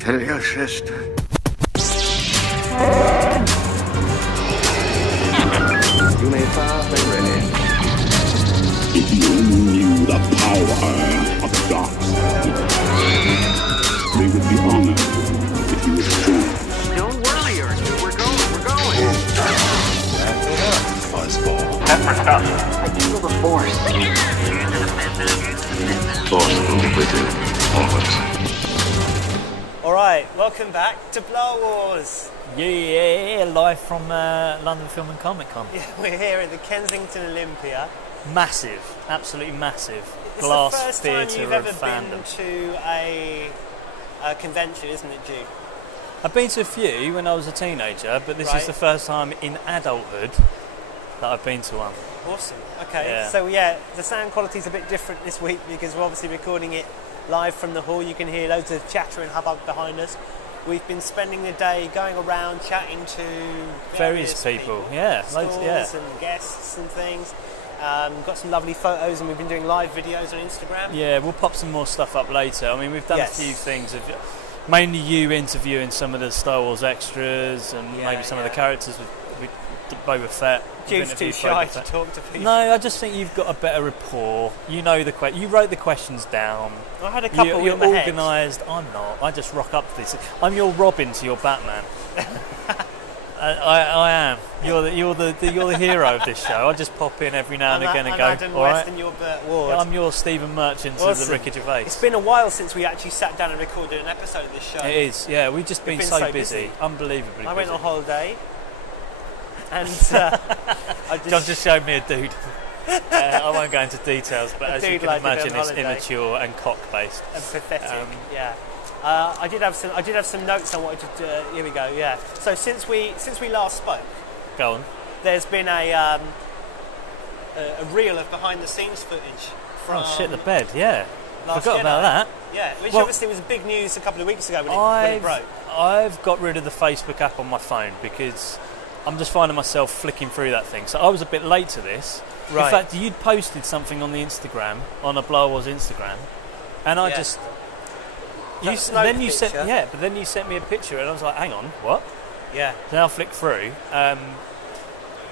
Tell your sister. You may fire when ready. If you only knew the power of the dark side, they would be honored if you would join. Don't worry, Arthur. We're going. That's enough, fuzzball. Pepper stuff. I feel the force. Force will be with you, always. Alright, welcome back to Blow Wars. Yeah, live from London Film and Comic Con. Yeah, we're here at the Kensington Olympia. Massive, absolutely massive. It's Glass the first time theatre you've of ever been fandom. to a convention, isn't it, Jude? I've been to a few when I was a teenager, but this Right. is the first time in adulthood that I've been to one. Awesome. Okay, Yeah. so yeah, the sound quality's a bit different this week because we're obviously recording it live from the hall. You can hear loads of chatter and hubbub behind us. We've been spending the day going around chatting to Various people, yeah, loads, stalls yeah. and guests and things. Got some lovely photos and we've been doing live videos on Instagram. Yeah, we'll pop some more stuff up later. I mean, we've done Yes. a few things of mainly you interviewing some of the Star Wars extras and Yeah, maybe some of the yeah. characters with Boba Fett. We've Jude's too interviewed shy Boba to Fett. talk to people. No, I just think you've got a better rapport. You know you wrote the questions down. I had a couple You're in my head. organised. I'm not. I just rock up to this. I'm your Robin to your Batman. I am. You're the hero of this show. I just pop in every now and again and go. Adam All West right. and your Burt Ward. I'm your Stephen Merchant to Awesome. the Ricky Gervais. It's been a while since we actually sat down and recorded an episode of this show. It is. Yeah, we've just been, been so so busy. busy. Unbelievably I busy. went on holiday and John just showed me a dude. I won't go into details, but as you dude can like a bit imagine, on it's holiday. immature and cock-based. and pathetic. Um, Yeah. I did have some notes I wanted to. Here we go. Yeah. So since we last spoke, Go on. there's been a reel of behind the scenes footage from Oh shit, the bed. Yeah. Last Forgot Jedi. about that. Yeah, which Well, obviously was big news a couple of weeks ago when it broke. I've got rid of the Facebook app on my phone because I'm just finding myself flicking through that thing. So I was a bit late to this. Right. In fact, you'd posted something on the Instagram, on a Blow Wars Instagram, and I Yeah. just... That smoke then you sent, picture? yeah, but then you sent me a picture, and I was like, "Hang on, what?" Yeah. Then I flicked through,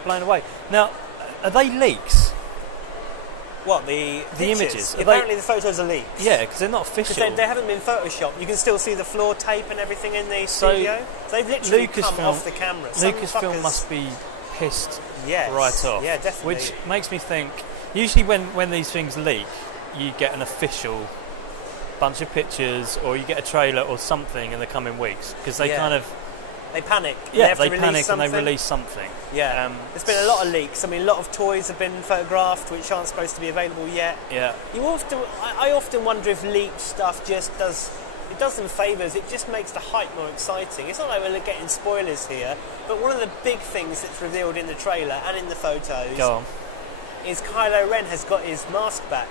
blown away. Now, are they leaks? What the pictures? images, are Apparently, the photos are leaked. Yeah, because they're not official. Because they haven't been photoshopped. You can still see the floor tape and everything in the studio. So they've literally come off the camera. Some Lucasfilm fuckers- must be pissed Yes. right off. Yeah, definitely. Which makes me think, usually when these things leak, you get an official bunch of pictures or you get a trailer or something in the coming weeks. Because they Yeah. kind of... They panic. Yeah, have to they release panic something. and they release something. Yeah. There's been a lot of leaks. I mean, a lot of toys have been photographed which aren't supposed to be available yet. Yeah. I often wonder if leaked stuff just does them favours. It just makes the hype more exciting. It's not like we're getting spoilers here, but one of the big things that's revealed in the trailer and in the photos Go on. is Kylo Ren has got his mask back,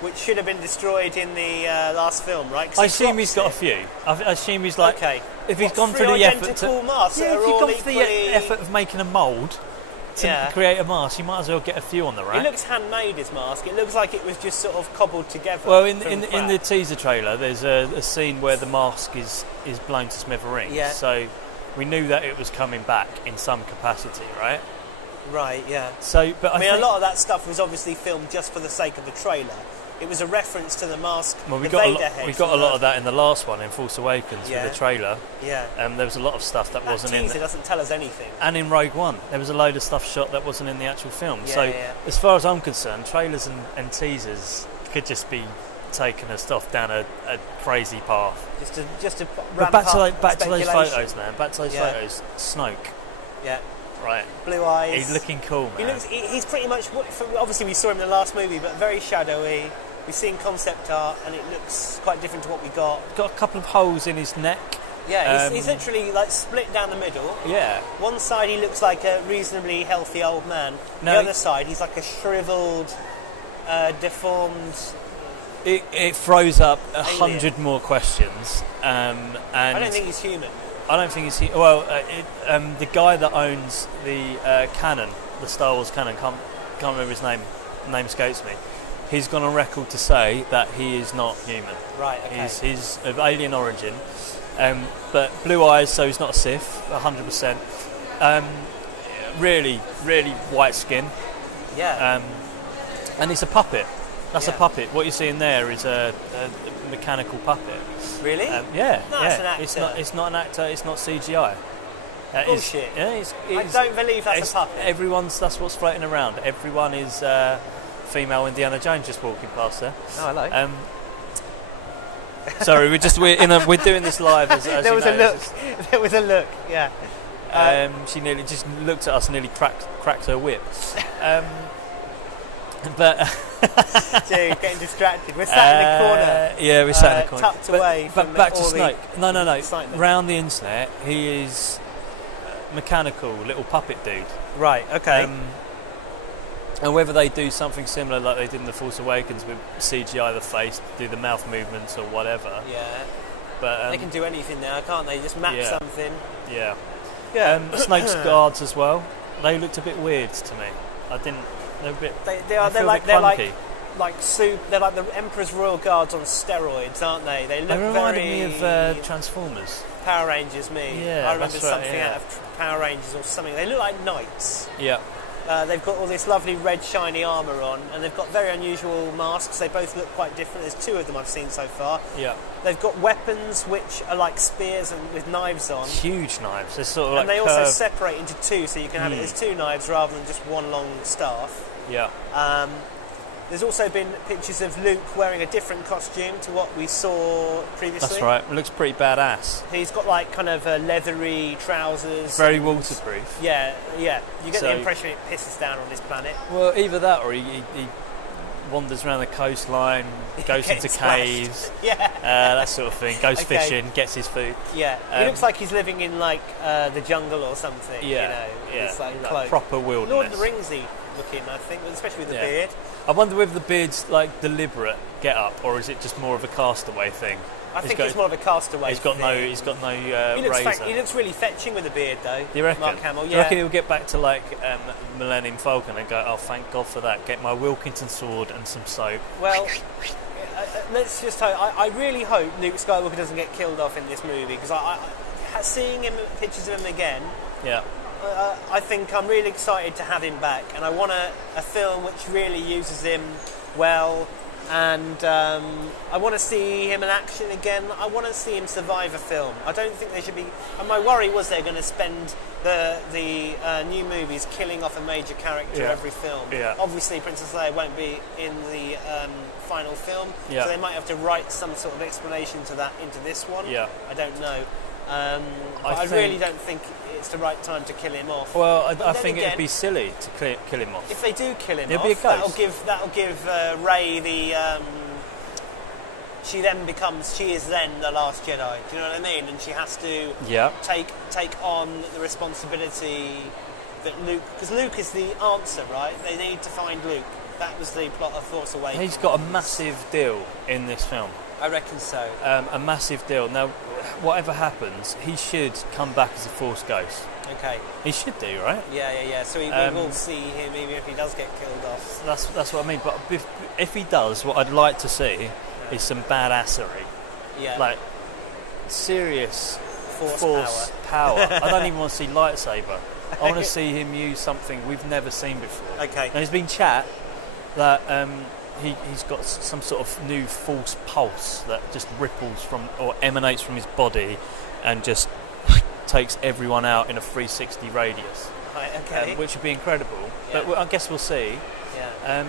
which should have been destroyed in the last film, right? 'Cause I he assume he's got a drops it. few. I assume he's like... Okay. If he's What, gone three through the effort identical masks that Yeah, are if you've all gone through the equally- effort of making a mould to Yeah. create a mask, you might as well get a few on the rack. It looks handmade, his mask. It looks like it was just sort of cobbled together. Well, in from the crap. teaser trailer, there's a scene where the mask is blown to smithereens. Yeah. So we knew that it was coming back in some capacity, right? Right, yeah. So, but I mean, think, a lot of that stuff was obviously filmed just for the sake of the trailer. It was a reference to the mask, well, we the got Vader head. we got a from lot the- of that in the last one in Force Awakens Yeah. with the trailer. Yeah. There was a lot of stuff that That wasn't in. teaser doesn't tell us anything. And in Rogue One, there was a load of stuff shot that wasn't in the actual film. Yeah, so, yeah. as far as I'm concerned, trailers and teasers could just be taking us off down a crazy path. Just to But ramp up back to those speculation. photos, man. Back to those Yeah. photos. Snoke, Yeah. right? Blue eyes. He's looking cool, man. He's pretty much... Obviously, we saw him in the last movie, but very shadowy. We've seen concept art, and it looks quite different to what we got. Got a couple of holes in his neck. Yeah, he's literally like split down the middle. Yeah. One side he looks like a reasonably healthy old man. No, the other side he's like a shriveled, deformed... It throws up Alien. 100 more questions. And I don't think he's human. I don't think he's... Well, the guy that owns the canon, the Star Wars canon, can't remember his name. Name escapes me. he's gone on record to say that he is not human. Right, okay. He's of alien origin, but blue eyes, so he's not a Sith, 100%. Really, really white skin. Yeah. And it's a puppet. That's Yeah. a puppet. What you're seeing there is a mechanical puppet. Really? Yeah. No, it's an actor. It's not an actor. It's not CGI. Bullshit. I don't believe that's a puppet. That's what's floating around. Everyone is female Indiana Jones just walking past there. Oh, hello. Sorry, we're doing this live. As There was a look. There was a look. Yeah. She nearly just looked at us, and nearly cracked her whip. But Dude, getting distracted. We're sat in the corner. Yeah, we're sat in the corner. Tucked away But from back to all Snoke. No. excitement. Round the internet, he is mechanical little puppet dude. Right. Okay. And whether they do something similar like they did in The Force Awakens with CGI the face, do the mouth movements or whatever. yeah. But They can do anything now, can't they? Just map yeah. something. yeah. Yeah. Snoke's guards as well. They looked a bit weird to me. I didn't. They're a bit. They're feel like a bit clunky. they're like the Emperor's Royal Guards on steroids, aren't they? They look They reminded very me of Transformers. Power Rangers. Yeah, I remember that's right, something yeah. out of Power Rangers or something. They look like knights. Yeah. They've got all this lovely red shiny armour on, and they've got very unusual masks. They both look quite different. There's two of them I've seen so far. Yeah. They've got weapons which are like spears and with knives on. Huge knives. They're sort of And like they also curved. separate into two, so you can have it as two knives rather than just one long staff. Yeah. There's also been pictures of Luke wearing a different costume to what we saw previously. That's right. It looks pretty badass. He's got like kind of leathery trousers. Very waterproof. Yeah. You get So- the impression it pisses down on this planet. Well, either that or he wanders around the coastline, goes into Gets smashed. caves, Yeah. that sort of thing. Goes Okay. fishing, gets his food. Yeah. He looks like he's living in like the jungle or something. Yeah. You know, Yeah. It's like Like clothes. proper wilderness. Lord of the Ringsy looking, I think, especially with the Yeah. beard. I wonder whether the beard's like deliberate get up, or is it just more of a castaway thing? I think it's more of a castaway. He's got no thing. He razor. looks really fetching with a beard, though. Do you reckon? Mark Hamill, Do yeah. you reckon he'll get back to like Millennium Falcon and go, oh, thank God for that, get my Wilkinson sword and some soap? Well, let's just hope. I really hope Luke Skywalker doesn't get killed off in this movie, because seeing pictures of him again, Yeah. I think I'm really excited to have him back, and I want a film which really uses him well, and I want to see him in action again. I want to see him survive a film. I don't think they should be. And my worry was they're going to spend the new movies killing off a major character every film. Yeah. Obviously, Princess Leia won't be in the final film, Yeah. so they might have to write some sort of explanation to that into this one. Yeah. I don't know. But I really don't think it's the right time to kill him off. Well, I then think again, it'd be silly to kill him off. if they do kill him It'll off, be a ghost. that'll give Rey the. She is then the last Jedi. Do you know what I mean? And she has to Yeah. take on the responsibility that Luke, because Luke is the answer, right? They need to find Luke. That was the plot of Force Awakens. He's got a massive deal in this film. I reckon so. A massive deal. Now, whatever happens, he should come back as a Force ghost. Okay. He should do, right? Yeah. So we will see him even if he does get killed off. That's what I mean. But if he does, what I'd like to see is some badassery. Yeah. Like, serious Force power. I don't even want to see lightsaber. I want to see him use something we've never seen before. Okay. Now, there's been chat that he's got some sort of new force pulse that just ripples from or emanates from his body and just takes everyone out in a 360 radius. Right, okay. Which would be incredible. Yeah. But I guess we'll see. Yeah.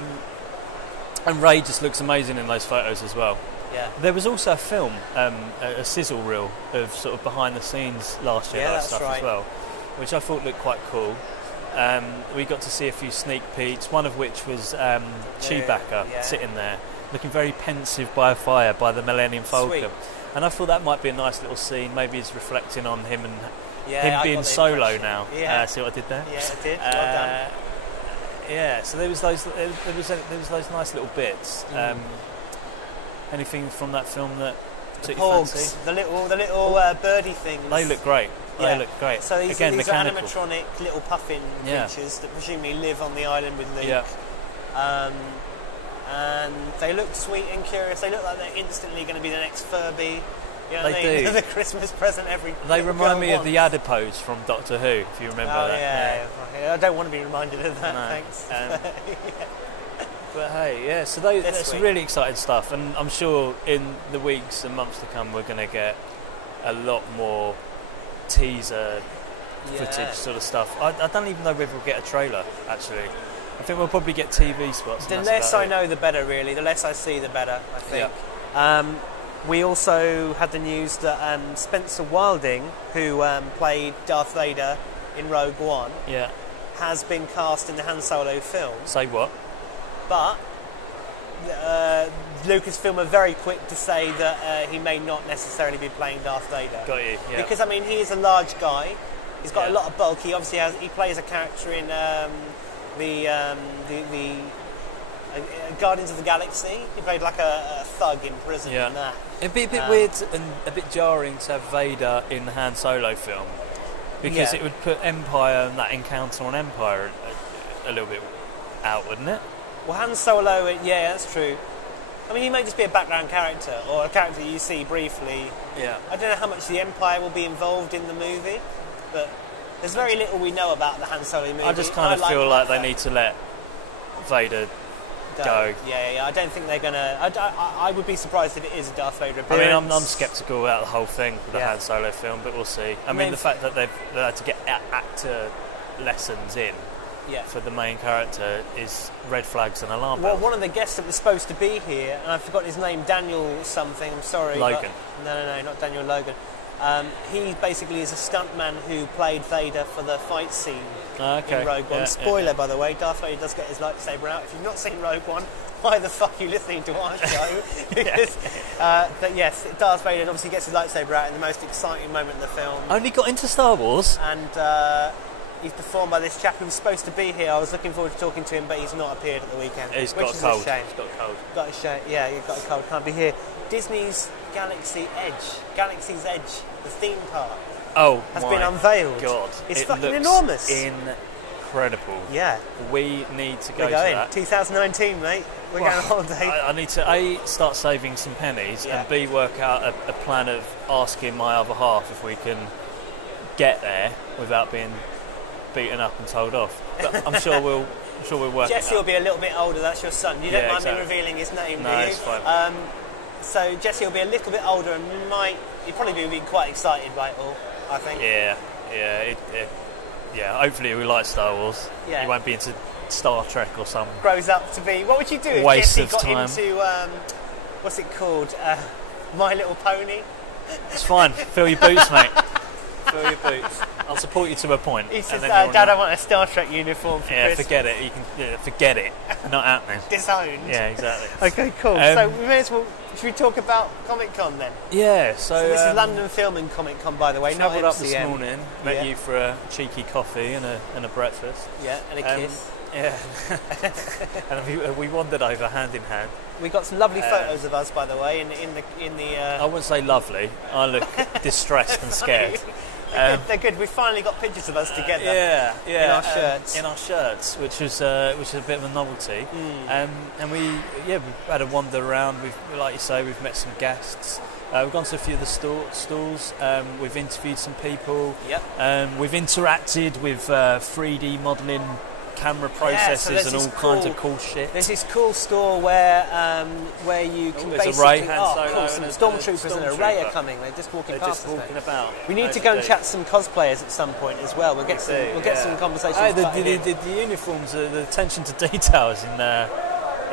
And Rey just looks amazing in those photos as well. Yeah. There was also a film, a sizzle reel of sort of behind the scenes last year that's stuff right. as well, which I thought looked quite cool. We got to see a few sneak peeks, one of which was Chewbacca sitting there, looking very pensive by a fire by the Millennium Falcon. Sweet. And I thought that might be a nice little scene. Maybe he's reflecting on him and I him being got the solo impression. now. Yeah. See what I did there? Yeah, I did. Well done. Yeah, so there was those nice little bits. Anything from that film that took your Porgs, fancy? the little birdie things. They look great. Yeah. They look great. So these are mechanical. animatronic little puffin Yeah. creatures that presumably live on the island with Luke. Yeah. and they look sweet and curious. They look like they're instantly going to be the next Furby. You know what I They mean? do. The Christmas present every. They little remind girl me of the wants. adipose from Doctor Who, if you remember Oh that. yeah. I don't want to be reminded of that. No. Thanks. But hey, yeah, so That's that's sweet. really exciting stuff, and I'm sure in the weeks and months to come we're going to get a lot more teaser footage sort of stuff. I don't even know whether we'll get a trailer, actually. I think we'll probably get TV spots. The and less that's I about know, the better. Really, the less I see, the better. I think. We also had the news that Spencer Wilding, who played Darth Vader in Rogue One, it. Yeah. has been cast in the Han Solo film. Say what? But Lucasfilm are very quick to say that he may not necessarily be playing Darth Vader. Got you. Yeah. Because I mean, he is a large guy. He's got a Yeah. lot of bulk. He obviously he plays a character in the Guardians of the Galaxy. He played like a thug in prison. Yeah. And that. It'd be a bit weird and a bit jarring to have Vader in the Han Solo film, because Yeah. it would put Empire and that encounter on Empire a little bit out, wouldn't it? Well, Han Solo, yeah, that's true. I mean, he may just be a background character or a character you see briefly. Yeah. I don't know how much the Empire will be involved in the movie, but there's very little we know about the Han Solo movie. I just kind of feel like they that need to let Vader go. Yeah. I don't think they're gonna. I would be surprised if it is a Darth Vader I appearance. mean, I'm sceptical about the whole thing with the Yeah. Han Solo film, but we'll see. I mean, the fact that they've had to get actor lessons in Yeah. for the main character is red flags and alarm Well, bells. one of the guests that was supposed to be here, and I've forgotten his name, Daniel something. I'm sorry. Logan. But, no, not Daniel Logan. He basically is a stuntman who played Vader for the fight scene Okay. in Rogue One. Yeah, Spoiler, by the way, Darth Vader does get his lightsaber out. If you've not seen Rogue One, why the fuck are you listening to our show? Because, but yes, Darth Vader obviously gets his lightsaber out in the most exciting moment in the film. Only got into Star Wars. And he's performed by this chap who was supposed to be here. I was looking forward to talking to him, but he's not appeared at the weekend. He's which got a is cold. a shame. He's got a cold. Got a shame. Yeah, he got a cold. Can't be here. Disney's Galaxy's Edge, the theme park, has been unveiled. God, It's it fucking looks enormous. Incredible. Yeah, We need to go we're to going. that. 2019, mate. We're going on holiday. I need to A, start saving some pennies, Yeah. and B, work out a plan of asking my other half if we can get there without being beaten up and told off. But I'm sure we'll work it Jesse will out. be a little bit older. That's your son. You don't Yeah, mind me exactly. revealing his name, No, do you? it's fine. So Jesse will be a little bit older and he'd probably be quite excited by it all, I think. Yeah. Hopefully we like Star Wars. Yeah. He won't be into Star Trek or something. Grows up to be. What would you do if Waste Jesse of got time. into what's it called? My Little Pony. It's fine. Fill your boots, mate. Fill your boots. I'll support you to a point. He says, and then you're "Dad, I not. want a Star Trek uniform for Yeah, Christmas." forget it. Forget it. Not happening. Disowned. Yeah, exactly. Okay, cool. So we may as well. Should we talk about Comic Con then? Yeah. So This is London Filming Comic Con, by the way. Not travelled up this MCM. morning. Met Yeah. you for a cheeky coffee and a breakfast. Yeah, and a kiss. Yeah. And we wandered over hand in hand. We got some lovely photos of us, by the way, in the. I wouldn't say lovely. I look distressed and scared. They're good. We finally got pictures of us together. Yeah. In our shirts. In our shirts, which is a bit of a novelty. And we've had a wander around. Like you say, we've met some guests. We've gone to a few of the stalls. We've interviewed some people. Yep. We've interacted with 3D modelling camera processes there's and all this kinds of cool- cool shit. There's this cool store where you can there's a basically. Ray Han Solo cool, some and a stormtroopers and a Ray are stormtrooper. coming. They're just walking They're past just us. walking now. about. We need to go and chat to some cosplayers at some point as well. We'll get some conversations. Hey, started in. the uniforms, the attention to detail is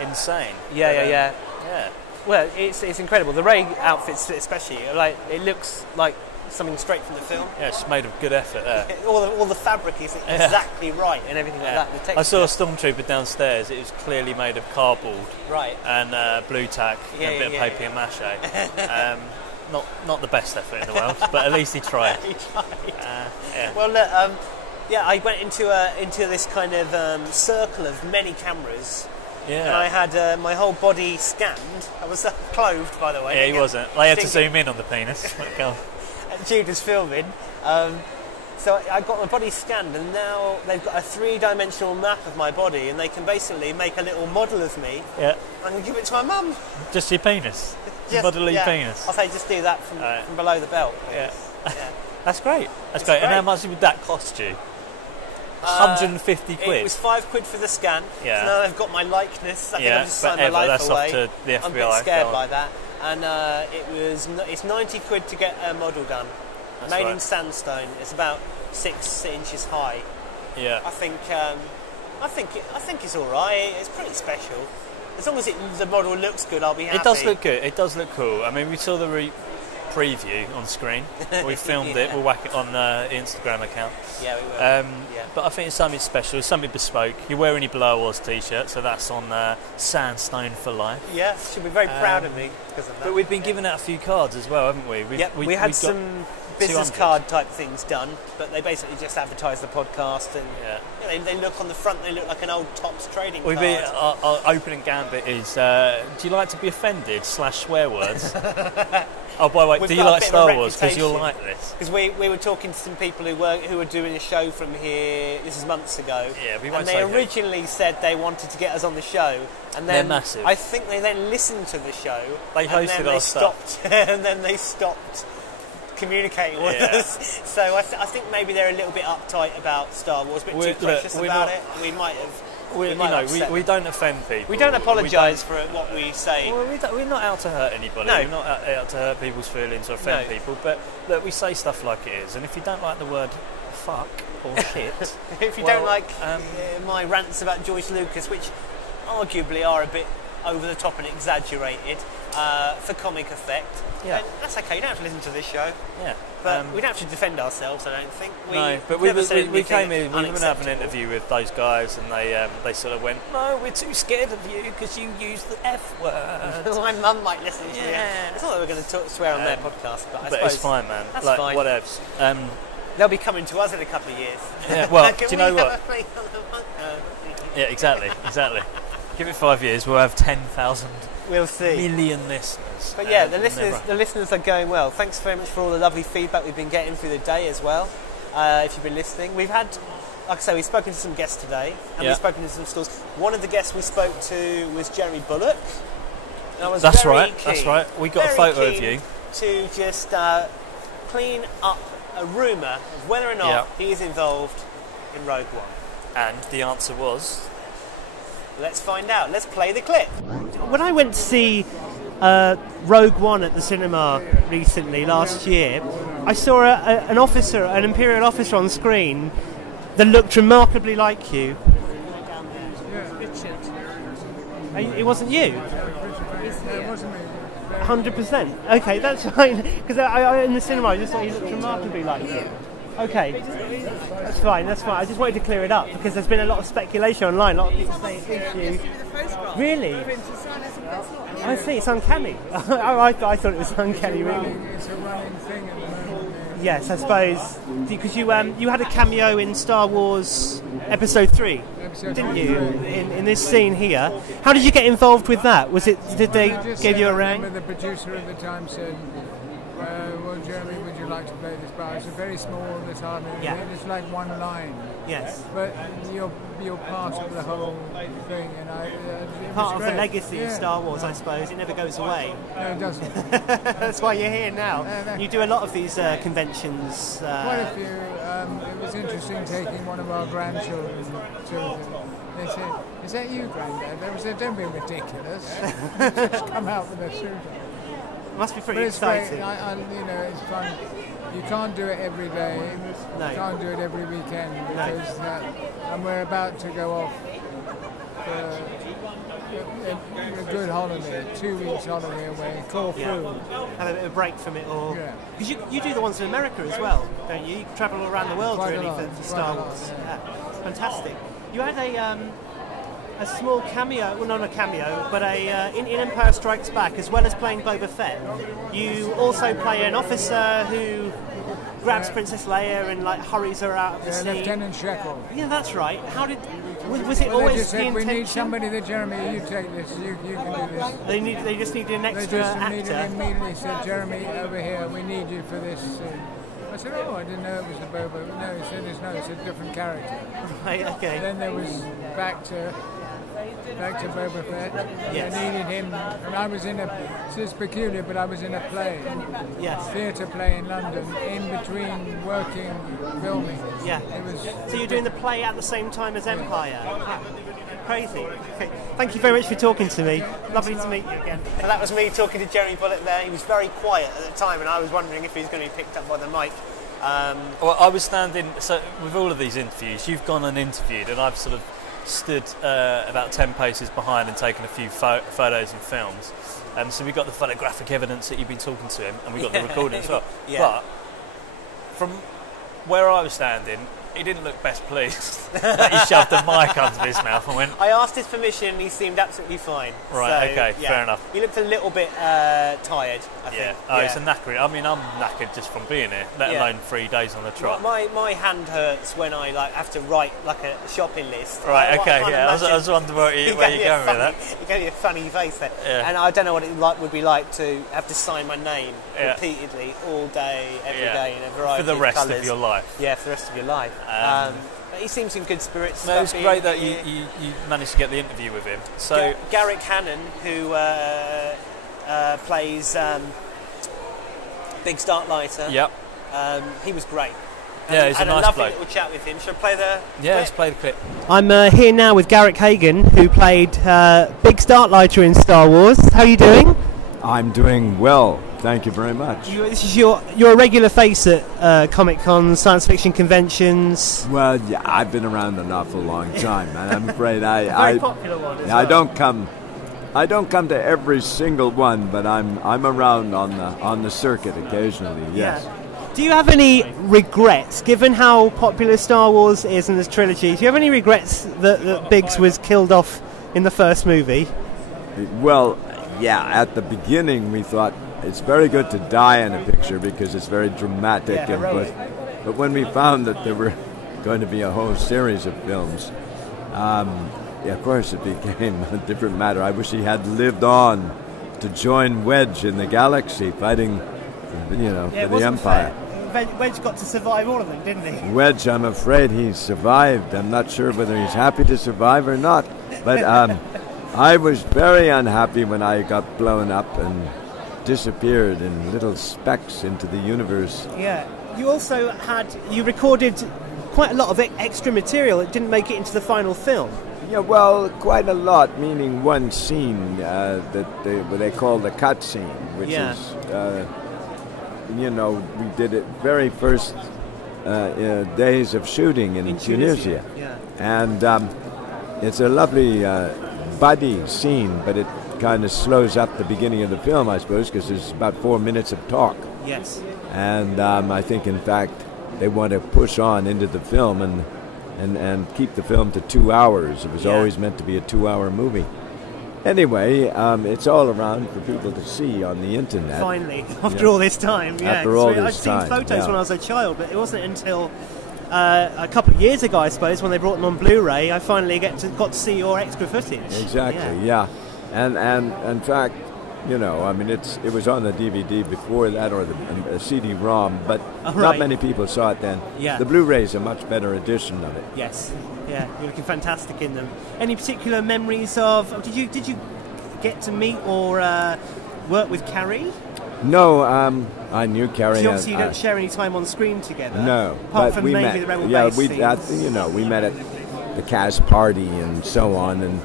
insane. Yeah. Yeah. Well, it's incredible. The Ray outfits, especially, like it looks like something straight from the film. Yeah, it's made a good effort there. All the fabric is exactly right and everything like that. The I saw a texture. stormtrooper downstairs. It was clearly made of cardboard Right. and blue tack and a bit of paper and mache. Not the best effort in the world, but at least he tried. He tried. Yeah. Well, look, I went into this kind of circle of many cameras. Yeah. And I had my whole body scanned. I was clothed, by the way. Yeah, he wasn't. They had to Didn't zoom in on the penis. Go on. Jude was filming. So I got my body scanned, and now they've got a 3-dimensional map of my body, and they can basically make a little model of me. Yeah. I'm going to give it to my mum. Just your penis. Bodily penis. I'll say just do that from below the belt. Yeah. Yeah. That's great. That's great. And how much would that cost you? 150 quid. It was £5 for the scan. Yeah. So now they've got my likeness. I think I've just signed my life that's away. Off to the FBI. I'm a bit scared by that. And it's 90 quid to get a model done. That's made right. in sandstone. It's about 6 inches high. Yeah. I think it's all right. It's pretty special. As long as the model looks good, I'll be happy. It does look good. It does look cool. I mean, we saw the preview on screen. We filmed it. We'll whack it on the Instagram account. Yeah, we will. But I think it's something special. It's something bespoke. You're wearing your Below Wars t-shirt, so that's on Sandstone for life. Yeah, she'll be very proud of me because of that. But we've been giving out a few cards as well, haven't we? We had some business card type things done, but they basically just advertise the podcast, and they look on the front. They look like an old Topps trading card. Our opening gambit is: do you like to be offended / swear words? Oh, by the way, do you like Star Wars? Because you'll like this. Because we were talking to some people who were doing a show from here. This is months ago. Yeah, we won't and they originally said they wanted to get us on the show, and then they're massive. I think they then listened to the show. They hosted our stuff, and then they stopped communicating with us. So I think maybe they're a little bit uptight about Star Wars, a bit too precious about it. We might have. We don't offend people. We don't apologise for what we say. Well, we're not out to hurt anybody. No. We're not out to hurt people's feelings or offend people. But look, we say stuff like it is. And if you don't like the word fuck or shit, if you don't like my rants about George Lucas, which arguably are a bit over the top and exaggerated for comic effect, then that's okay. You don't have to listen to this show. Yeah. But we don't have to defend ourselves, I don't think. We came in, we were having an interview with those guys, and they sort of went, no, we're too scared of you because you use the F word. My mum might listen to you. It's not that we're going to swear on their podcast, but I suppose... it's fine, man. That's like, fine. Whatevs. They'll be coming to us in a couple of years. Yeah, well, do you know what? Yeah, exactly. Give it 5 years, we'll have 10,000 million listeners. But yeah, the listeners are going well. Thanks very much for all the lovely feedback we've been getting through the day as well. If you've been listening, we've had, like I say, we've spoken to some guests today, and we've spoken to some stores. One of the guests we spoke to was Jeremy Bulloch. That's right. We got a photo of you to just clean up a rumour of whether or not he is involved in Rogue One. And the answer was... Let's find out. Let's play the clip. When I went to see Rogue One at the cinema recently, last year, I saw an Imperial officer on screen that looked remarkably like you. It wasn't you? It wasn't me. 100%. Okay, that's fine. Because in the cinema, I just thought he looked remarkably like you. Okay, that's fine. I just wanted to clear it up because there's been a lot of speculation online. A lot of people saying it's you. Really? I see. It's uncanny. I thought it was uncanny. Really. It's a running thing at the moment. Yes, I suppose because you had a cameo in Star Wars Episode 3, didn't you? In this scene here. How did you get involved with that? Did they give you a ring? The producer at the time said, "Well, Jeremy, would you like to play this part?" It's a very small guitar, it's like one line. Yes. But you're part of the whole thing, and part of the legacy of Star Wars, I suppose. It never goes away. No, it doesn't. That's why you're here now. You do a lot of these conventions. Quite a few. It was interesting taking one of our grandchildren to them. They said, "Is that you, Granddad?" They said, "Don't be ridiculous. Just come out with a suit." It must be pretty exciting. It's fun. You can't do it every day. No. You can't do it every weekend because and we're about to go off for a good holiday, 2 weeks holiday away, Corfu. Have a bit of a break from it all. Yeah. Because you do the ones in America as well, don't you? You travel all around the world Quite really a lot, for Star Wars. Yeah. Fantastic. You had a small cameo, well not a cameo, but in Empire Strikes Back, as well as playing Boba Fett, you also play an officer who grabs Princess Leia and hurries her out of the scene. Lieutenant Shekel. Yeah, that's right. Was it always they just the said, intention? "We need somebody that Jeremy, you take this, you can do this." They just needed an extra They actor. immediately said, "Jeremy, over here, we need you for this scene." I said, oh, I didn't know it was a Boba. No, he said, no, it's a different character. Right, okay. Then there was back to Boba Fett. Yes. I needed him, and I was in it's peculiar, but I was in a play, theatre play in London, in between working, filming. Yeah. It was. So you're doing the play at the same time as Empire? Crazy. Okay. Thank you very much for talking to me. Lovely to meet you again. And that was me talking to Jeremy Bulloch there. He was very quiet at the time, and I was wondering if he was going to be picked up by the mic. Well, I was standing. So with all of these interviews, you've gone and interviewed, and I've sort of stood about 10 paces behind and taken a few photos and films. So we got the photographic evidence that you've been talking to him, and we got the recording as well. Yeah. But from where I was standing, he didn't look best pleased that he shoved the mic under his mouth and went. I asked his permission, and he seemed absolutely fine. Right, so, okay, fair enough. He looked a little bit tired, I think. It's a knackery. I mean, I'm knackered just from being here, let alone 3 days on the trot. My hand hurts when I have to write like a shopping list. Right, okay, I was wondering where you're going with that. You gave me a funny face there. Yeah. And I don't know what it would be like to have to sign my name repeatedly all day, every day in a variety of for the rest colours. of your life. Yeah, for the rest of your life. He seems in good spirits. No, it's great that you managed to get the interview with him. So Garrick Hagon, who plays Big Darklighter. Yep. He was great. Yeah, he's a nice lovely bloke. little chat with him. Shall I play the Yeah, let's play the clip. I'm here now with Garrick Hagon, who played Big Darklighter in Star Wars. How are you doing? I'm doing well. Thank you very much. This is you're a regular face at Comic-Con, science fiction conventions. Well, yeah, I've been around an awful long time, and I'm afraid Very popular one as well. I don't come to every single one, but I'm around on the circuit occasionally. Yes. Yeah. Do you have any regrets, given how popular Star Wars is in this trilogy? Do you have any regrets that Biggs was killed off in the first movie? Well, yeah. At the beginning, we thought it's very good to die in a picture because it's very dramatic, but when we found that there were going to be a whole series of films, of course it became a different matter. I wish he had lived on to join Wedge in the galaxy fighting, for the Empire. Fair. Wedge got to survive all of them, didn't he? Wedge, I'm afraid he survived. I'm not sure whether he's happy to survive or not, but I was very unhappy when I got blown up and disappeared in little specks into the universe. Yeah. You also recorded quite a lot of extra material that didn't make it into the final film. Yeah, well, quite a lot, meaning one scene that they call the cut scene, which is, we did it very first days of shooting in Tunisia. Yeah. And it's a lovely buddy scene, but it kind of slows up the beginning of the film, I suppose, because there's about 4 minutes of talk. Yes. And I think, in fact, they want to push on into the film and keep the film to 2 hours. It was always meant to be a 2-hour movie. Anyway, it's all around for people to see on the internet. Finally, after all this time. Yeah. After all this I've seen time, photos when I was a child, but it wasn't until a couple of years ago, I suppose, when they brought them on Blu-ray, I finally got to see your extra footage. Exactly, yeah. And in fact, it was on the DVD before that, or the CD-ROM, but not many people saw it then. Yeah. The Blu-ray is a much better edition of it. Yes, yeah, you're looking fantastic in them. Any particular memories of? Did you get to meet or work with Carrie? No, I knew Carrie. Obviously, you don't share any time on screen together. No, apart but from we maybe met. the Rebel Base scenes. We met at the cast party and so on,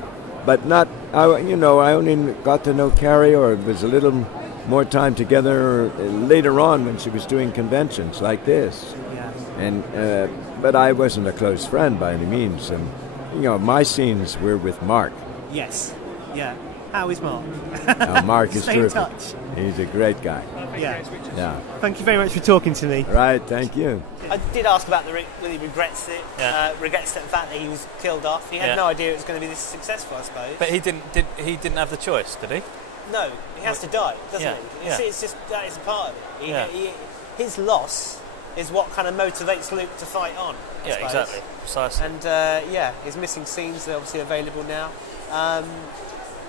but not. I only got to know Carrie, or it was a little more time together later on when she was doing conventions like this. Yeah. And but I wasn't a close friend by any means, and my scenes were with Mark. Yes. Yeah. How is Mark? Mark is Stay in terrific. touch. He's a great guy. Yeah. Yeah. Thank you very much for talking to me. Right. Thank you. I did ask about whether he regrets it. Regrets the fact that he was killed off. He had no idea it was going to be this successful, I suppose. But he didn't have the choice, did he? No, he has to die, doesn't he? Yeah. It's just that is a part of it. His loss is what kind of motivates Luke to fight on. I suppose. Exactly, precisely. And his missing scenes are obviously available now.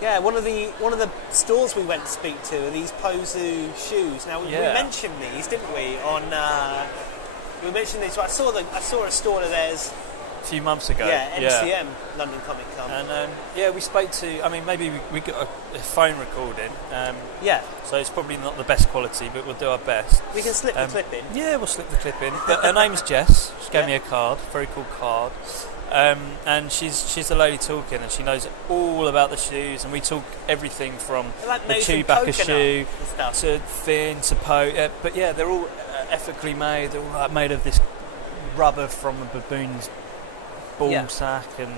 Yeah, one of the stores we went to speak to are these Pozu shoes. Now we mentioned these, didn't we? We mentioned these. I saw a store of theirs a few months ago. Yeah, MCM, London Comic Con. And we spoke to. I mean, maybe we got a phone recording. So it's probably not the best quality, but we'll do our best. We can slip the clip in. Yeah, we'll slip the clip in. But her name's Jess. She gave me a card, very cool card. And she's the lady talking, and she knows all about the shoes, and we talk everything from the Chewbacca shoe to Finn to Poe. But yeah, they're all ethically made. They're all made of this rubber from a baboon's ball sack, and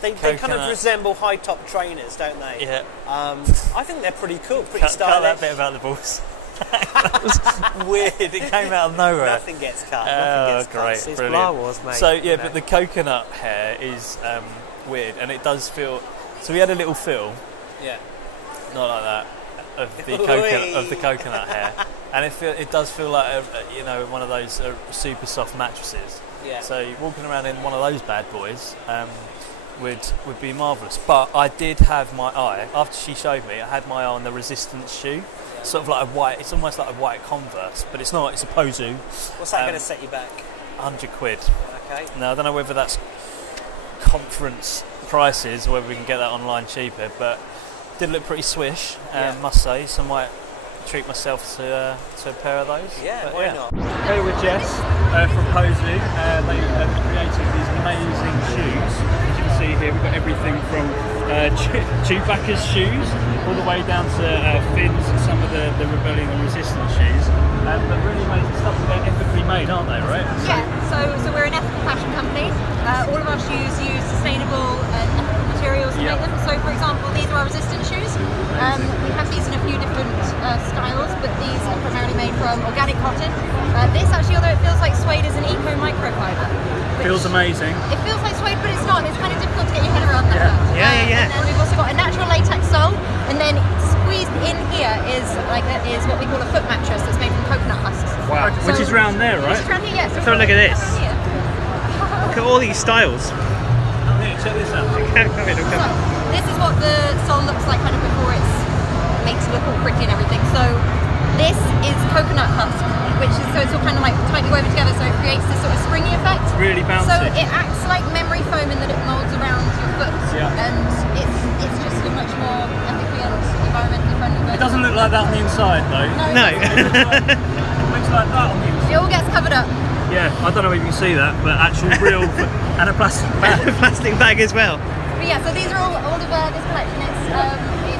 they kind of resemble high top trainers, don't they? Yeah. I think they're pretty cool, pretty stylish. Cut that bit about the balls. That was weird. It came out of nowhere. Nothing gets cut. Great, It's brilliant. Star Wars, mate. So yeah, but the coconut hair is weird, and it does feel. So we had a little feel. Yeah. Not like that of the coconut hair, and it does feel like one of those super soft mattresses. Yeah. So walking around in one of those bad boys would be marvellous. But I did have my eye after she showed me. I had my eye on the Resistance shoe. Sort of like a white, it's almost like a white Converse, but it's not, it's a Pozu. What's that going to set you back? £100. Okay. Now, I don't know whether that's conference prices or whether we can get that online cheaper, but did look pretty swish, must say, so I might treat myself to a pair of those. Yeah, why not? Here with Jess from Pozu. They have created these amazing shoes. As you can see here, we've got everything from Chewbacca's shoes all the way down to Finn's and some of the Rebellion and Resistance shoes. But really amazing stuff. They're ethically made, aren't they, right? Yeah, so we're an ethical fashion company. All of our shoes use sustainable and ethical materials to make them. So for example, these are our Resistance shoes. We have these in a few different styles, but these are primarily made from organic cotton. This actually, although it feels like suede, is an eco microfiber. Feels amazing. It feels like suede, but it's not. It's kind of difficult to get your head around that. Yeah. And then we've also got a natural latex sole, and then squeezed in here is what we call a foot mattress that's made from coconut husks. Wow. So, which is round there, right? Which is round here, yes. So look at this. Look at all these styles. Here, check this out. So, this is what the sole looks like kind of before it makes it look all pretty and everything. So this is coconut husk, which is so it's all kind of like tightly woven together, so it creates this sort of springy effect. Really bouncy. So it acts like memory foam in that it molds around your foot, and it's just a much more ethically and environmentally friendly version. It doesn't look like that on the inside, though. No. It looks like that on the inside. It all gets covered up. Yeah, I don't know if you can see that, but actual real and a plastic bag. A plastic bag as well. But yeah, so these are all of this collection.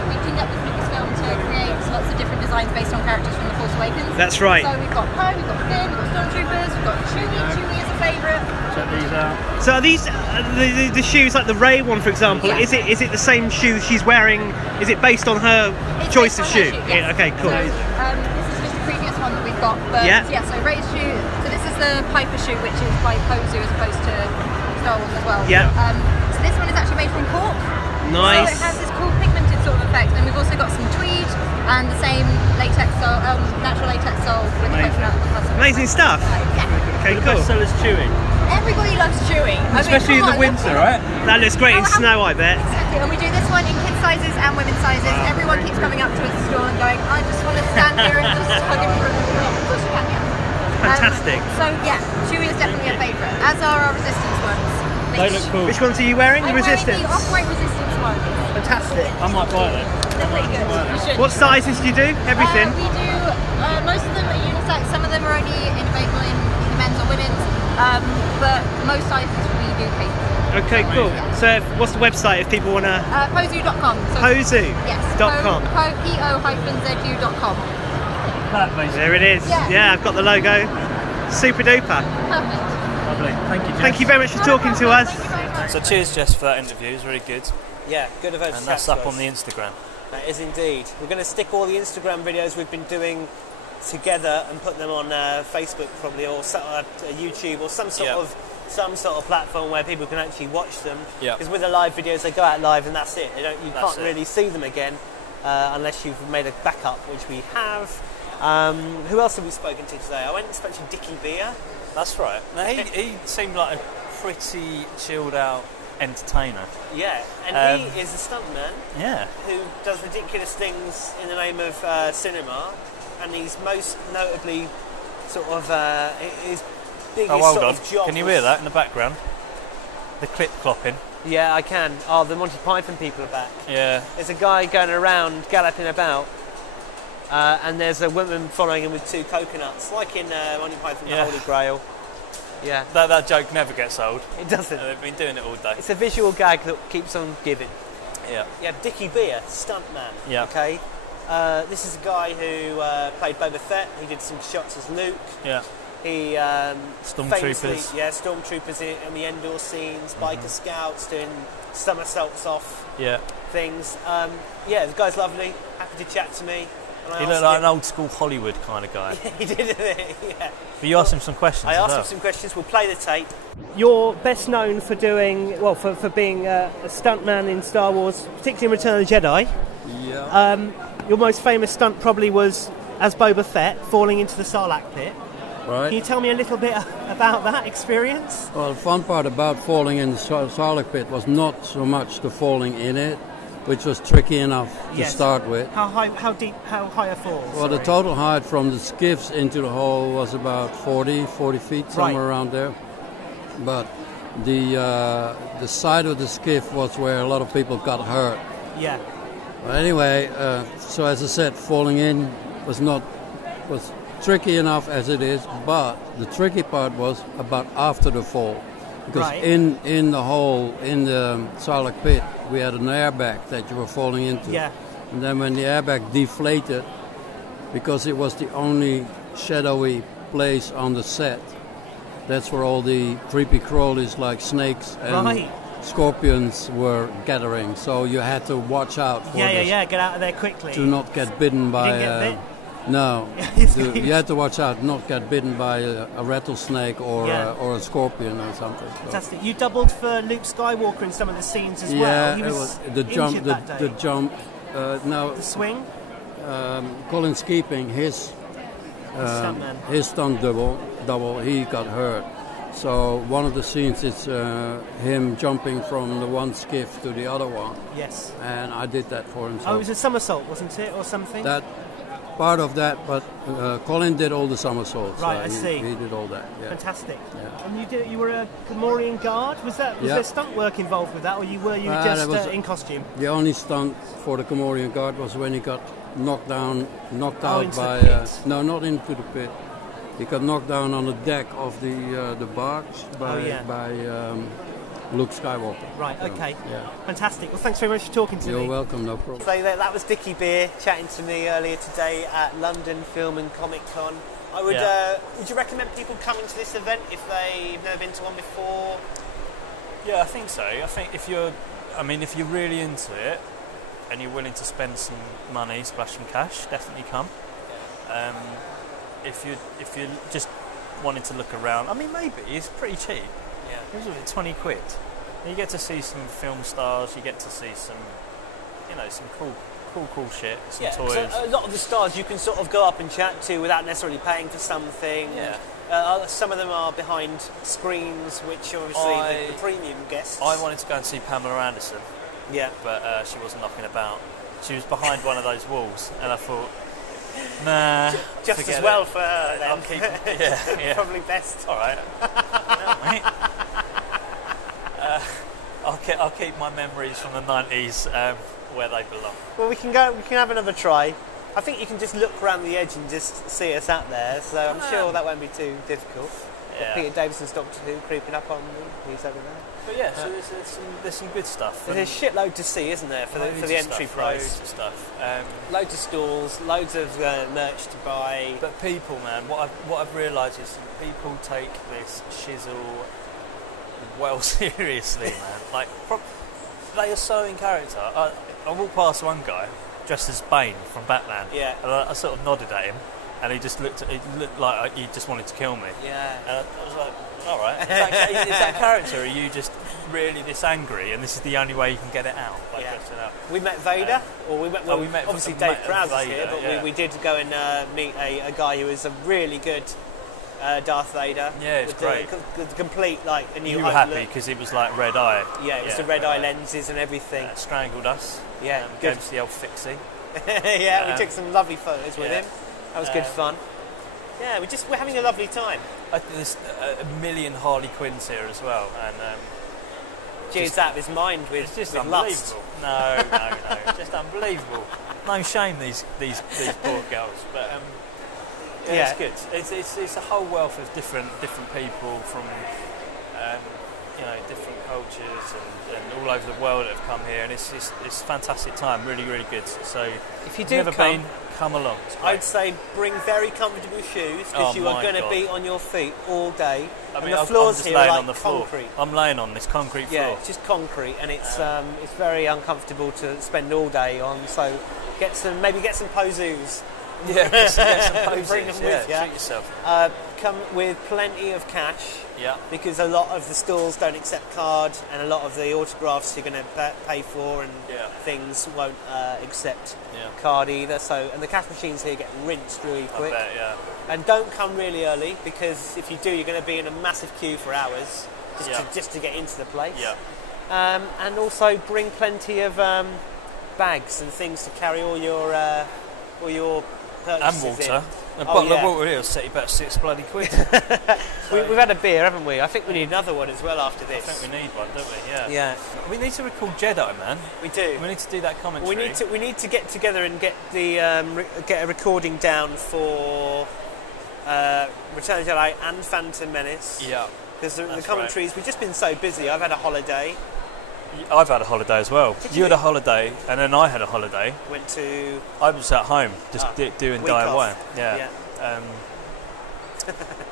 We teamed up with Lucasfilm to create lots of different designs based on characters from The Force Awakens. That's right. So we've got Poe, we've got Finn, we've got Stormtroopers, we've got Chewie. Chewie is a favourite. Check these out. So are these the shoes, like the Rey one, for example? Yeah. Is it the same shoe she's wearing? Is it based on her choice of shoe? Yes. Okay, cool. So, this is just a previous one that we've got. But so Rey's shoe. So this is the Piper shoe, which is by Pozu as opposed to Star Wars as well. Yeah. So this one is actually made from cork. Nice. So it has this cool pigmented sort of effect, and we've also got some tweed and the same latex sole, natural latex sole with coconut. Amazing stuff. Yeah. Okay, The cool. best seller's Chewie. Everybody loves Chewie. Especially in the winter, right? That looks great in snow, I bet. Exactly, and we do this one in kids sizes and women's sizes. Everyone keeps coming up to us at the store and going, I just want to stand here and just hug him for a minute. Fantastic. So yeah, Chewie is definitely a favourite, as are our Resistance ones. They look cool. Which ones are you wearing? I'm The Resistance. wearing the off-white Resistance ones. Fantastic. I might buy them. They're pretty good. You should. What sizes do you do? Everything? We do, most of them are unisex, some of them are only available in either men's or women's, but most sizes we do cater. Okay, cool. So what's the website if people want to... Pozu.com. So Pozu.com. Yes. Po-zu.com. There it is. Yeah, I've got the logo. Super duper. Perfect. Lovely. Thank you, Jess. Thank you very much for talking to us. Thank you very much. So cheers, Jess, for that interview. It was really good. Yeah, good event. And that's up on the Instagram. That is indeed. We're going to stick all the Instagram videos we've been doing together and put them on Facebook probably, or YouTube, or some sort of platform where people can actually watch them. Because with the live videos, they go out live and that's it. You can't really see them again unless you've made a backup, which we have. Who else have we spoken to today? I went and spoke to Dickey Beer. That's right. Now, he seemed like a pretty chilled out entertainer. Yeah, and he is a stuntman. Yeah. Who does ridiculous things in the name of cinema, and he's most notably sort of his biggest hold sort on. of job. Can you hear that in the background? The clip clopping. Yeah, I can. Oh, the Monty Python people are back. Yeah. There's a guy going around galloping about, and there's a woman following him with 2 coconuts, like in Monty Python, the Holy Grail. Yeah. That joke never gets old. It doesn't. They've been doing it all day. It's a visual gag that keeps on giving. Yeah. Yeah, Dickey Beer, stuntman. Yeah. Okay. This is a guy who played Boba Fett. He did some shots as Luke. Yeah. He Stormtroopers. Yeah, stormtroopers in the Endor scenes, biker scouts doing somersaults off things. Yeah, the guy's lovely. Happy to chat to me. He looked like an old school Hollywood kind of guy. He did, yeah. But you asked him some questions. I asked him some questions. We'll play the tape. You're best known for doing, well, for being a stuntman in Star Wars, particularly in Return of the Jedi. Yeah. Your most famous stunt probably was as Boba Fett falling into the Sarlacc pit. Right. Can you tell me a little bit about that experience? Well, the fun part about falling in the Sarlacc pit was not so much the falling in it, which was tricky enough to start with. How high a fall? Well, the total height from the skiffs into the hole was about 40 feet, somewhere around there. But the side of the skiff was where a lot of people got hurt. Yeah. But anyway, so as I said, falling in was tricky enough as it is, but the tricky part was about after the fall. Because in the hole, in the Sarlacc pit, we had an airbag that you were falling into. Yeah. And then when the airbag deflated, because it was the only shadowy place on the set, that's where all the creepy crawlies like snakes and scorpions were gathering. So you had to watch out for this. Get out of there quickly. To not get bitten by... You didn't get bit? No, you had to watch out, not get bitten by a rattlesnake or a scorpion or something. Fantastic. You doubled for Luke Skywalker in some of the scenes as well. Yeah, He it was the jump. The jump. The swing. Colin Skeeping, his stunt double, he got hurt. So one of the scenes is him jumping from the one skiff to the other one. Yes. And I did that for him. Oh, it was a somersault, wasn't it, or something? That. Part of that, but Colin did all the somersaults. Right, I see. He did all that. Yeah. Fantastic. Yeah. And you were a Gamorrean guard. Was there stunt work involved with that, or were you just in costume? The only stunt for the Gamorrean guard was when he got knocked out by the pit. no, not into the pit. He got knocked down on the deck of the barge by Luke Skywalker. Right, okay. Fantastic. Well, thanks very much for talking to me. You're welcome, no problem. So that was Dickey Beer chatting to me earlier today at London Film and Comic Con. Would you recommend people coming to this event if they've never been to one before? Yeah, I think so. I think if you're really into it and you're willing to spend some money, splash some cash, definitely come. If you're just wanting to look around, I mean, maybe it's pretty cheap. Yeah, it was 20 quid. And you get to see some film stars. You get to see some, some cool shit. Some toys. So a lot of the stars you can sort of go up and chat to without necessarily paying for something. Yeah. Some of them are behind screens, which are obviously the premium guests. I wanted to go and see Pamela Anderson. Yeah. But she wasn't knocking about. She was behind one of those walls, and I thought, nah. Just as well for her then. I'll keep, yeah. Probably best. All right. No, mate. I'll keep my memories from the 90s where they belong. Well, we can have another try. I think you can just look around the edge and just see us out there, so I'm sure that won't be too difficult. Yeah. Peter Davison's Doctor Who creeping up on me. He's over there. But yeah, so there's some good stuff. There's a shitload to see, isn't there, for the entry price? Loads of stuff. Loads of stalls, loads of merch to buy. But people, man, what I've realised is that people take this shizzle well seriously, man. Like, they are so in character. I walked past one guy dressed as Bane from Batman. Yeah. And I sort of nodded at him, and he looked like he just wanted to kill me. Yeah. And I was like, all right. Is that character? Are you just really this angry, and this is the only way you can get it out? Like, out? We met Vader, we met obviously Dave Prowse Vader, here, but we did go and meet a guy who is a really good Darth Vader. Yeah, it's great. The complete, like, a new. You were happy because it was like red eye. Yeah, it was the red eye lenses and everything. Strangled us. Yeah, gave us the old fixie. Yeah, we took some lovely photos with him. That was good fun. Yeah, we're having a lovely time. There's a million Harley Quinns here as well, and Jude's out of his mind with it's just with unbelievable. lust. No, just unbelievable. No shame these poor girls, but it's good. It's a whole wealth of different people from different cultures and all over the world that have come here, and it's a fantastic time. Really, really good. So if you do come along. I'd say bring very comfortable shoes because you are going to be on your feet all day. And the floors here are like concrete. I'm laying on this concrete floor. Yeah, it's just concrete, and it's very uncomfortable to spend all day on. So get some Pozoos. Yeah, get some Pozoos. Bring them with you. Treat yourself. Come with plenty of cash. Yeah. Because a lot of the stalls don't accept card, and a lot of the autographs you're going to pay for and things won't accept card either. So, and the cash machines here get rinsed really quick. I bet, yeah. And don't come really early, because if you do, you're going to be in a massive queue for hours just to get into the place. Yeah. And also bring plenty of bags and things to carry all your purchases and water. in. A bottle of water here will set you about £6 bloody quid. We've had a beer, haven't we? I think we need another one as well after this. I think we need one, don't we? Yeah. Yeah. We need to record Jedi, man. We do. We need to do that commentary. We need to get together and get the get a recording down for Return of the Jedi and Phantom Menace. Yeah. Because the commentaries, we've just been so busy. I've had a holiday. I've had a holiday as well. You had a holiday, and then I had a holiday. I was at home, just doing DIY. Yeah.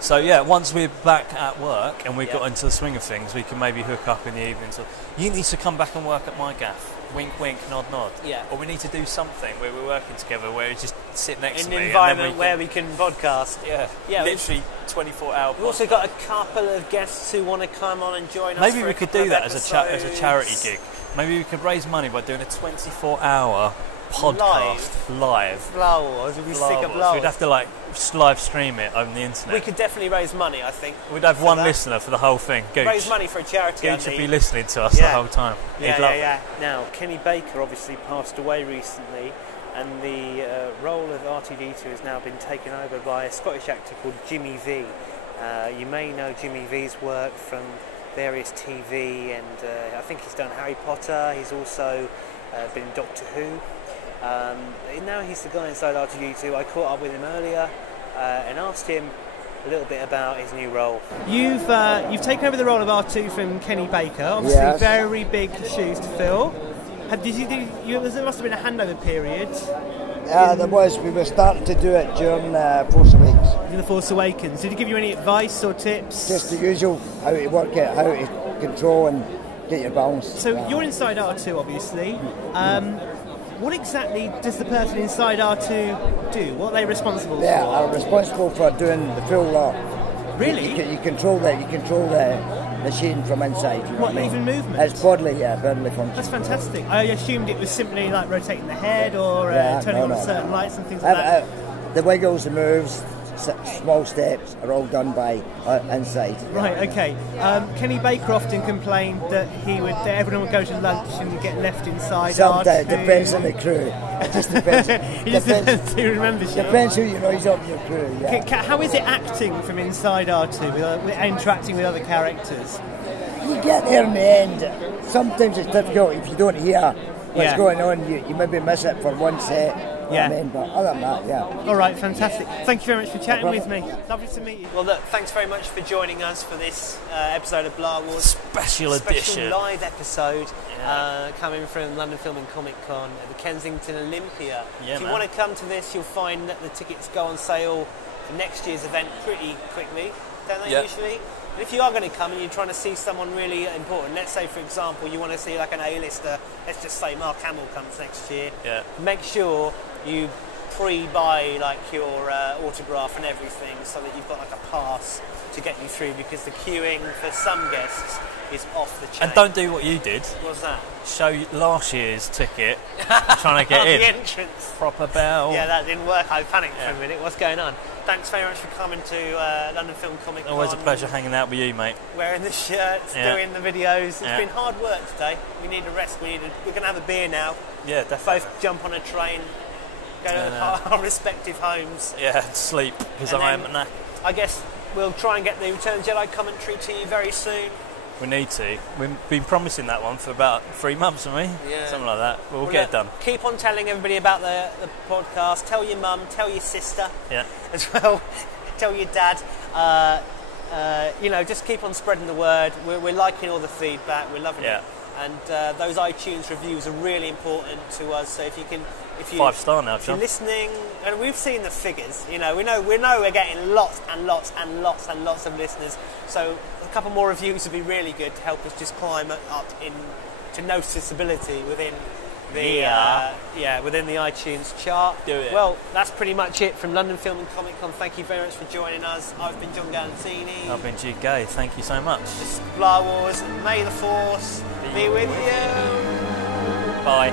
So yeah, once we're back at work and we got into the swing of things, we can maybe hook up in the evening. So you need to come back and work at my gaff. Wink, wink, nod, nod. Yeah. Or we need to do something where we're working together, where you just sit next to me. In an environment where we can podcast. Yeah. Literally 24-hour. We've also got a couple of guests who want to come on and join us. Maybe we could do that as a charity gig. Maybe we could raise money by doing a 24-hour podcast live. Star Wars. We'd be sick of Star Wars. We'd have to live stream it on the internet. We could definitely raise money, I think. We'd have one listener for the whole thing. Gooch. Raise money for a charity. Gooch would be listening to us the whole time. Yeah. Now, Kenny Baker obviously passed away recently, and the role of R2-D2 has now been taken over by a Scottish actor called Jimmy Vee. You may know Jimmy Vee's work from various TV, and I think he's done Harry Potter. He's also been in Doctor Who. Now he's the guy inside R2-D2. I caught up with him earlier and asked him a little bit about his new role. You've taken over the role of R2 from Kenny Baker. Obviously, very big shoes to fill. There must have been a handover period. There was. We were starting to do it during Force Awakens. The Force Awakens. Did he give you any advice or tips? Just the usual, how to work it, how to control and get your balance. So you're inside R2, obviously. What exactly does the person inside R2 do? What are they responsible for? They are responsible for doing the full lot. Really? You control that. You control the machine from inside. You know what even movement? It's bodily function. That's fantastic. I assumed it was simply like rotating the head or turning on certain lights and things like that. The wiggles, the moves, small steps are all done by inside. Right. Okay. Kenny Baker often complained that everyone would go to lunch and get left inside. Sometimes depends on the crew. It just depends. It just depends who remembers you. Depends who you know is on your crew. Yeah. How is it acting from inside R2 with interacting with other characters? You get there in the end. Sometimes it's difficult if you don't hear what's going on. You maybe miss it for one set. Yeah. But other than that, All right, fantastic. Thank you very much for chatting with me. Lovely to meet you. Well, look, thanks very much for joining us for this episode of Blah Wars. Special edition. Live episode coming from London Film and Comic Con at the Kensington Olympia. If you want to come to this, you'll find that the tickets go on sale for next year's event pretty quickly, don't they usually? But if you are going to come and you're trying to see someone really important, let's say, for example, you want to see like an A-lister, let's just say Mark Hamill comes next year, make sure you pre-buy like your autograph and everything, so that you've got like a pass to get you through, because the queuing for some guests is off the chain. And don't do what you did. What's that? Show last year's ticket, trying to get in. The entrance. Proper bell. Yeah, that didn't work. I panicked for a minute. What's going on? Thanks very much for coming to London Film Comic Con. Always a pleasure hanging out with you, mate. Wearing the shirts, doing the videos. It's been hard work today. We need a rest. We're going to have a beer now. Yeah, definitely. Both jump on a train, go to our respective homes. Yeah, sleep, because I am knackered. I guess we'll try and get the Return of the Jedi commentary to you very soon. We need to. We've been promising that one for about 3 months, haven't we? Yeah. Something like that. We'll get it done. Keep on telling everybody about the podcast. Tell your mum, tell your sister as well. Tell your dad. Just keep on spreading the word. We're liking all the feedback. We're loving it. And those iTunes reviews are really important to us. So if you're 5-star now, if you're listening, and we've seen the figures, we know we're getting lots and lots and lots and lots of listeners. So a couple more reviews would be really good to help us just climb up to noticeability within the within the iTunes chart. Do it. Well, that's pretty much it from London Film and Comic Con. Thank you very much for joining us. I've been John Galantini. I've been Jude Gay. Thank you so much. This is Blah Wars. May the Force be with you. Bye.